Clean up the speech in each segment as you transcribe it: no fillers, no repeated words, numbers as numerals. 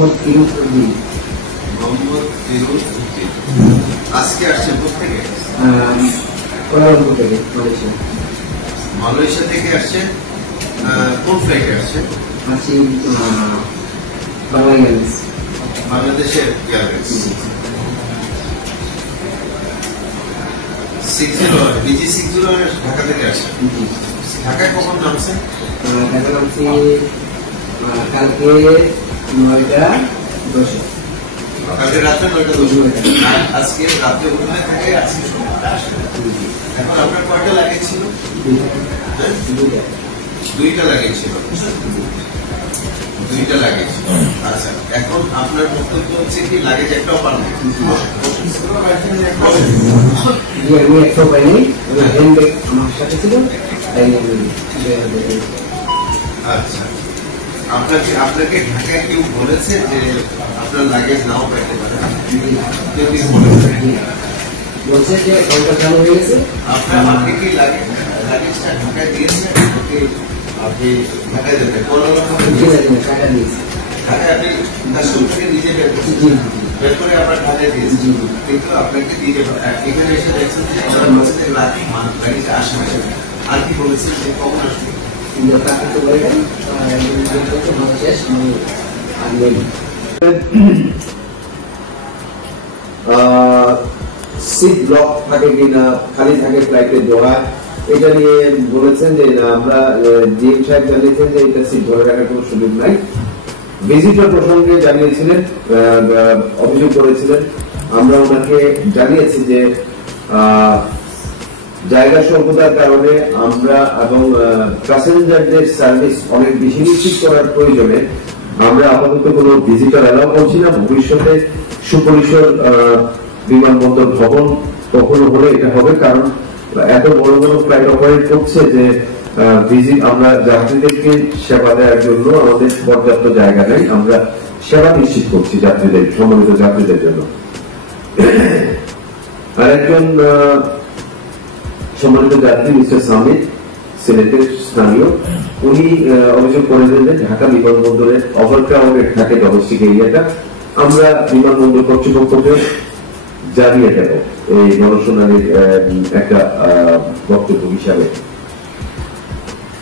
মোহাম্মদ ফিরোজ উদ্দিন। মোহাম্মদ ফিরোজ উদ্দিন আজকে আসছেন কোথেকে? কোয়ালালামপুর থেকে, মালয়েশিয়া। মালয়েশিয়া থেকে আসছেন। কোন ফ্লাইটে আসছেন? আছি বাংলা এয়ারলাইন্স, বাংলাদেশের এয়ারলাইন্স। 60 ঢাকা থেকে আসছেন। ঢাকায় কখন নামছেন? ঢাকা নামছি কালকে 9:10। কালকে রাত্রে 9:10। আর আজকে রাত্রে ওখানে থেকে আজকে সকালে আসলেন। এখন আপনার কয়টা লাগেজ ছিল? দুইটা লাগেজ ছিল। দুইটা লাগেজ। আচ্ছা, এখন আপনার বক্তব্য হচ্ছে কি লাগেজ একটাও পান না? আমি একটাও পাইনি, হ্যান্ডব্যাগ আমার সাথে ছিল। আচ্ছা, আপনাকে ঢাকায় কেউ বলেছে যে আপনার লাগেজ নাও পেতে পারে? বলছে যে কাউন্টার চালু হয়ে গেছে। আপনি কি লাগেজটা ঢাকায় দিয়েছেন? আপনি ঢাকায় দেবেন? টাকা দিয়েছি। ঢাকায় আপনি কাস্টম থেকে নিজে বের করে আপনার ঢাকায় দিয়েছেন, কিন্তু আপনাকে দিয়ে এখানে এসে দেখছেন যে ওরা মাঝে লাগেজটা আসে না। আর কি বলেছেন যে কখন আসবে? সিট ব্লক থাকে কিনা, খালি থাকে ফ্লাইটের দোয়া, এটা নিয়ে বলেছেন যে না, আমরা জিএম সাহেব জানিয়েছেন যে এটা সিট ধরে রাখার কোনো সুযোগ নাই। ভিজিটর প্রসঙ্গে জানিয়েছিলেন, অভিযোগ করেছিলেন। আমরা ওনাকে জানিয়েছি যে জায়গা স্বল্পতার কারণে আমরা এবং প্যাসেঞ্জারদের সার্ভিস অনেক বেশি নিশ্চিত করার প্রয়োজনে আমরা আপাতত কোনো ভিজিটর অ্যালাউ করছি না। ভবিষ্যতে সুপরিসর বিমানবন্দর ভবন কখনো হলে এটা হবে, কারণ এত বড় বড় ফ্লাইট অপারেট করছে যে আমরা যাত্রীদেরকে সেবা দেওয়ার জন্য আমাদের পর্যাপ্ত জায়গা নেই। আমরা সেবা নিশ্চিত করছি যাত্রীদের, সম্মানিত যাত্রীদের জন্য। আরেকজন সম্মানিত যাত্রী মিস্টার সামিদ, সিলেটের স্থানীয়, উনি অভিযোগ করেছেন যে ঢাকা বিমানবন্দরের ওভারক্রাউডেড থাকে ডোমেস্টিক এরিয়াটা। আমরা বিমানবন্দর কর্তৃপক্ষকে জানিয়ে দেব এই গণশুনানির একটা বক্তব্য হিসাবে।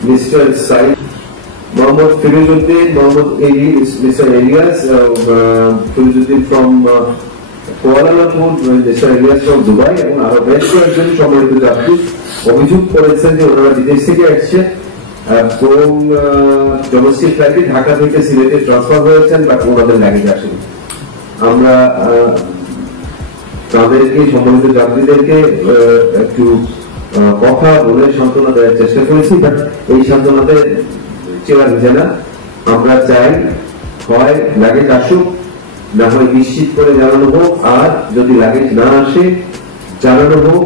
Mister Syed Mohammad Firozuddin, mister Elias Firozuddin from Kuala Lumpur, mister Elias from Dubai, এবং আরো বেশ কয়েকজন সম্মানিত যাত্রী অভিযোগ করেছেন যে ওনারা বিদেশ থেকে আসছে এবং ডোমেস্টিক ফ্লাইটে ঢাকা থেকে সিলেটে ট্রান্সফার হয়েছেন, বাট ওনাদের লাগেজ আসেনি। আমরা তাদেরকে, সম্মানিত যাত্রীদেরকে একটু কথা বলে সান্ত্বনা দেওয়ার চেষ্টা করেছি, বাট এই সান্ত্বনাতে চেলা ভিজে না। আমরা চাই হয় লাগেজ আসুক, না হয় নিশ্চিত করে জানানো হোক, আর যদি লাগেজ না আসে জানানো হোক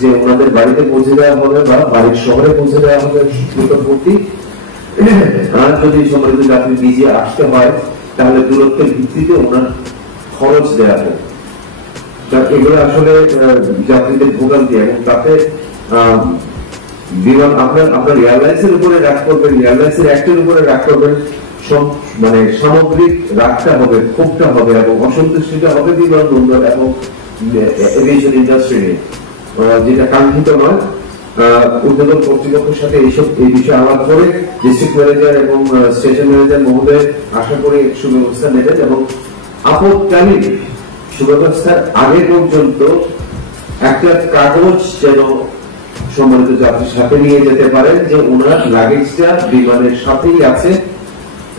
যে ওনাদের বাড়িতে পৌঁছে দেওয়া হবে বা বাড়ির শহরে পৌঁছে দেওয়া হবে নিকটবর্তী। আর যদি সম্মানিত যাত্রী নিজে আসতে হয় তাহলে দূরত্বের ভিত্তিতে ওনার খরচ দেওয়া হবে। এগুলো আসলে যাত্রীদের ভোগান্তি, এবং তাতে বিমান আপনার এয়ারলাইন্সের উপরে রাগ করবেন, এয়ারলাইন্সের অ্যাক্টের উপরে রাগ করবেন, মানে সামগ্রিক রাগটা হবে, ক্ষোভটা হবে এবং অসন্তুষ্টিটা হবে বিমানবন্দর এবং এভিয়েশন ইন্ডাস্ট্রি নিয়ে, যেটা কাঙ্ক্ষিত নয়। উদ্বোধন কর্তৃপক্ষের সাথে এই বিষয়ে আলাপ করে ডিস্ট্রিক্ট ম্যানেজার এবং স্টেশন ম্যানেজার মহোদয় আশা করি সুব্যবস্থা নেবেন, এবং আপদকালীন সুব্যবস্থার আগে পর্যন্ত একটা কাগজ যেন সম্মানিত যাত্রীর সাথে নিয়ে যেতে পারেন যে ওনার লাগেজটা বিমানের সাথেই আছে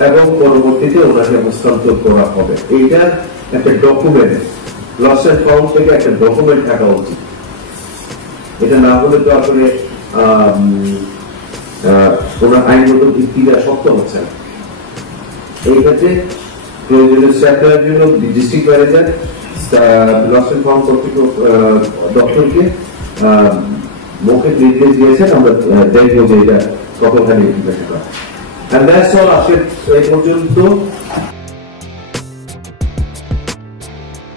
এবং পরবর্তীতে ওনাকে হস্তান্তর করা হবে। এইটা একটা ডকুমেন্ট, লস্ট এন্ড ফাউন্ড থেকে একটা ডকুমেন্ট থাকা উচিত। এটা না হলে তো আসলে ওনার আইনগত ভিত্তিটা শক্ত হচ্ছে না। এই ক্ষেত্রে প্রয়োজনীয় স্টেপ নেওয়ার জন্য district manager lost and found কর্তৃপক্ষ দপ্তরকে মৌখিক নির্দেশ দিয়েছেন। আমরা দেখবো যে এটা কতখানি ইমপ্লিমেন্ট করা। And that's all আজকে এই পর্যন্ত।